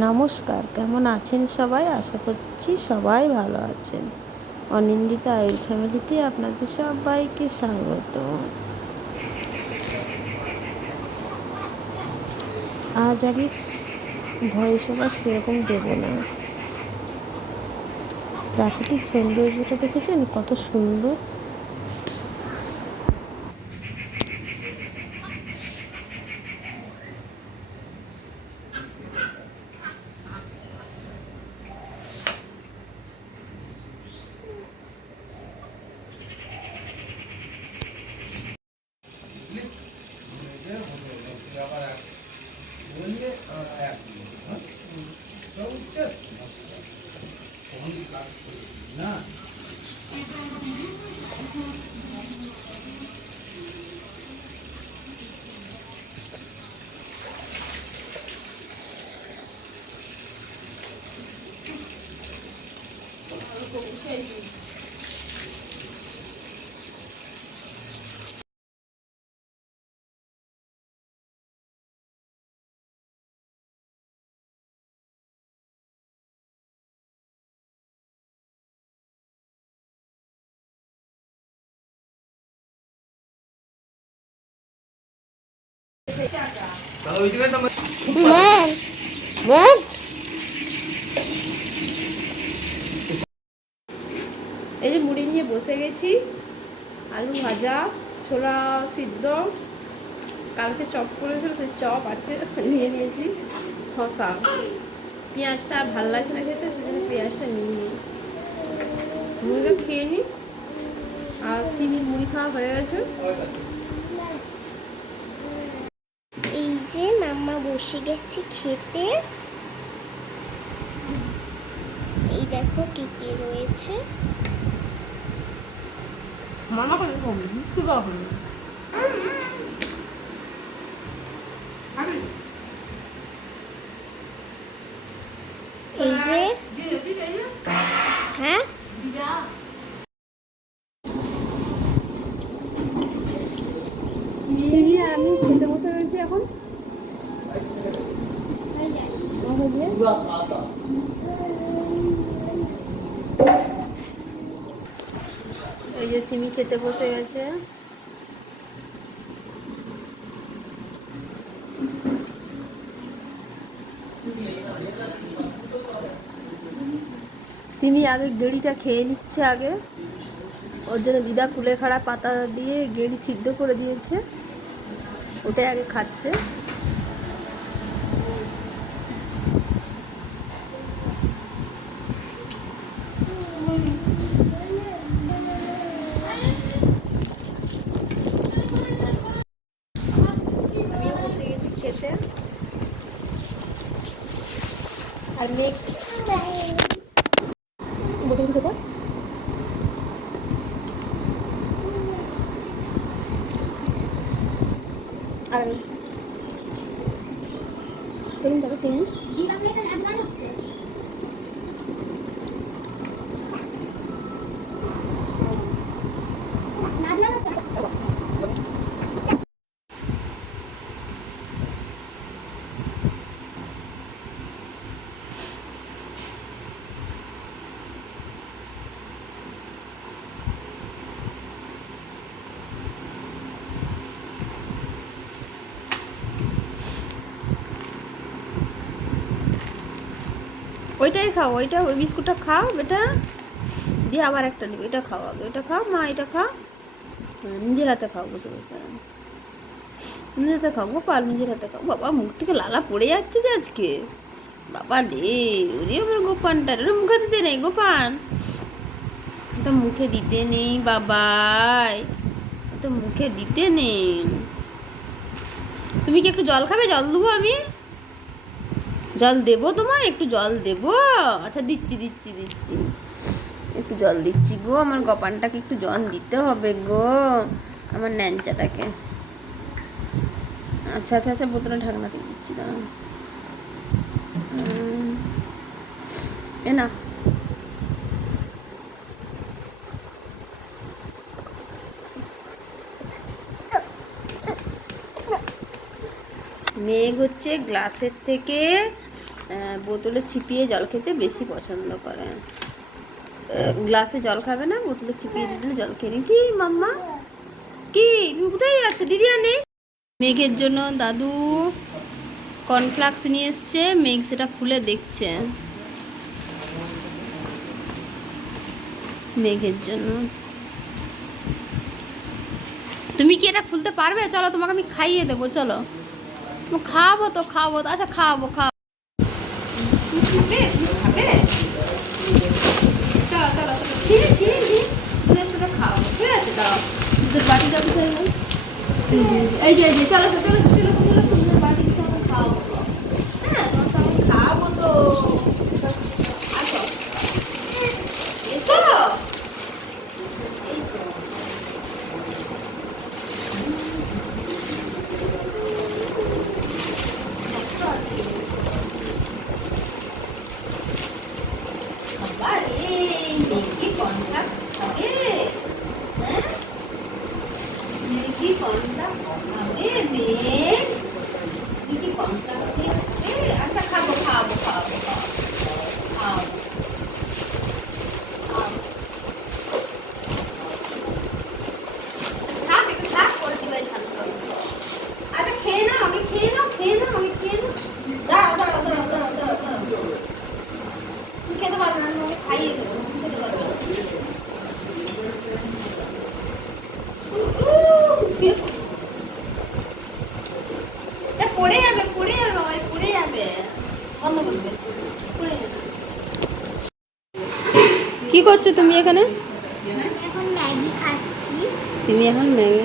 নমস্কার, কেমন আছেন সবাই? আশা করছি সবাই ভালো আছেন। অনিন্দিতা আয়ুর ফ্যামিলিতে আপনাদের সবাইকে স্বাগত। আজ আমি ভয়েস ওভার সেরকম দেব না। প্রাকৃতিক সৌন্দর্যটা দেখেছেন? কত সুন্দর। なあ。এই যে মুড়ি নিয়ে বসে গেছি, আলু ভাজা, ছোলা সিদ্ধ, কালকে চপ করেছিল, সেই চপ আছে, নিয়ে নিয়েছি শশা পেঁয়াজটা আর ভালো লাগছে না খেতে সেজন্য পেঁয়াজটা নিয়ে নিই। মুড়িটা খেয়ে নিই আর সিমির মুড়ি খাওয়া হয়ে গেছে এই যে মাম্মা বসে গেছে খেতে। এই দেখো কি কি রয়েছে। মামা করে দেওয়া হলো এই যে। হ্যাঁ? আর আমি খেতে বসে রয়েছি এখন। দিয়ে এই যে সিমি খেতে বসে গেছে। সিমি আগে গেড়িটা খেয়ে নিচ্ছে আগে। ওর জন্য দিদা কুলেখাড়া পাতা দিয়ে গেড়ি সিদ্ধ করে দিয়েছে। ওটাই আগে খাচ্ছে। আর মেয়ে বসে গেছি খেতে আর আমি ফিল্ম দেখো ফিল্ম ওইটাই খাও ওইটা ওই বিস্কুটটা খাও বেটা। দিয়ে আবার একটা নিবে এটা খাও আগে ওইটা খাও মা এটা খাও। হ্যাঁ, নিজের হাতে খাও বসে বসে। নিজের হাতে খাও গোপাল নিজের হাতে খাও। বাবা মুখ থেকে লালা পড়ে যাচ্ছে যে আজকে। বাবা রে ওরে আমার গোপানটা ওরে মুখে দিতে নেই গোপান তো মুখে দিতে নেই বাবাই। তো মুখে দিতে নেই। তুমি কি একটু জল খাবে? জল দেবো আমি? জল দেবো তোমায় একটু জল দেবো? আচ্ছা দিচ্ছি দিচ্ছি দিচ্ছি। একটু জল দিচ্ছি গো আমার গপানটাকে একটু জল দিতে হবে গো আমার ন্যাঞ্চাটাকে। আচ্ছা আচ্ছা আচ্ছা বোতলে ঢাকনাতে দিচ্ছি উম, এ না মেঘ হচ্ছে গ্লাসের থেকে বোতলে চিপিয়ে জল খেতে বেশি পছন্দ করে। গ্লাসে জল খাবে না, বোতলে চিপিয়ে দিলে জল খেয়ে। কি মাম্মা? কি? তুমি কোথায় যাচ্ছ? দিদি মেঘের জন্য দাদু কর্নফ্লাক্স নিয়ে এসছে। মেঘ সেটা খুলে দেখছে। মেঘের জন্য। তুমি কি এটা খুলতে পারবে? চলো তোমাকে আমি খাইয়ে দেবো, চলো। খাব তো, খাব। আচ্ছা খাব খাব। খাবে খাবে চলো চলো চলো। ছিঁড়ে ছিঁড়ে নি দুধের খাওয়াবো ঠিক আছে? দাও। দুধের বাটিটা কোথায় এই যে এই যে চলো চলো চলো চলো। ahorita. কি করছ তুমি এখানে? এখন ম্যাগি খাচ্ছি। সিমি এখন ম্যাগি